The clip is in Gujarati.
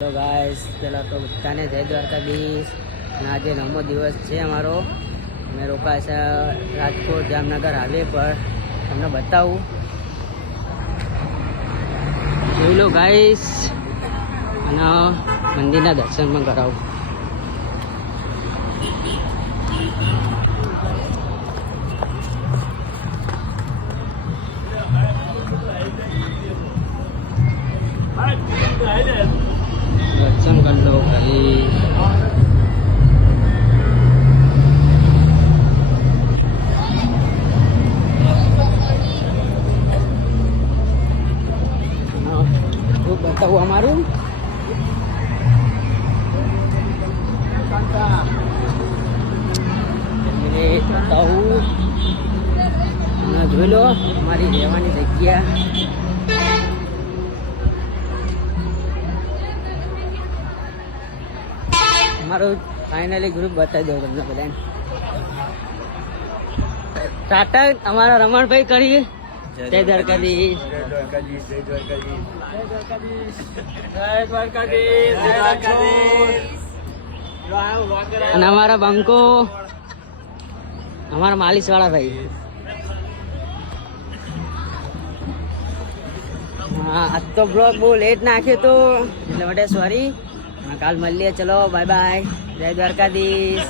તો ગાઈસ પેલા તો બધાને જય દ્વારકાધીશ. અને આજે 9મો દિવસ છે અમારો. અમે રોકાયા છે રાજકોટ જામનગર હાઈવે પર. તમને બતાવું, જોઈ લો ગાઈસ, અને મંદિરના દર્શન પણ કરાવું. દર્શન કરી લો ભાઈ. બતાવું અમારું બતાવું, જોઈ લો અમારી રહેવાની જગ્યા. અમારું ફાઇનલી ગ્રુપ બતાવી દઉં તમને બધાને. ટાટા અમારા રમણભાઈ કરીએ. જય દ્વારકાધીશ. અને અમારા બંકો, અમારા માલિશ વાળા ભાઈ. હા, આજ તો બ્લોગ બહુ લેટ નાખ્યો તો એટલે માટે સોરી. કાલ મળીએ. ચલો બાય બાય. જય દ્વારકાધીશ.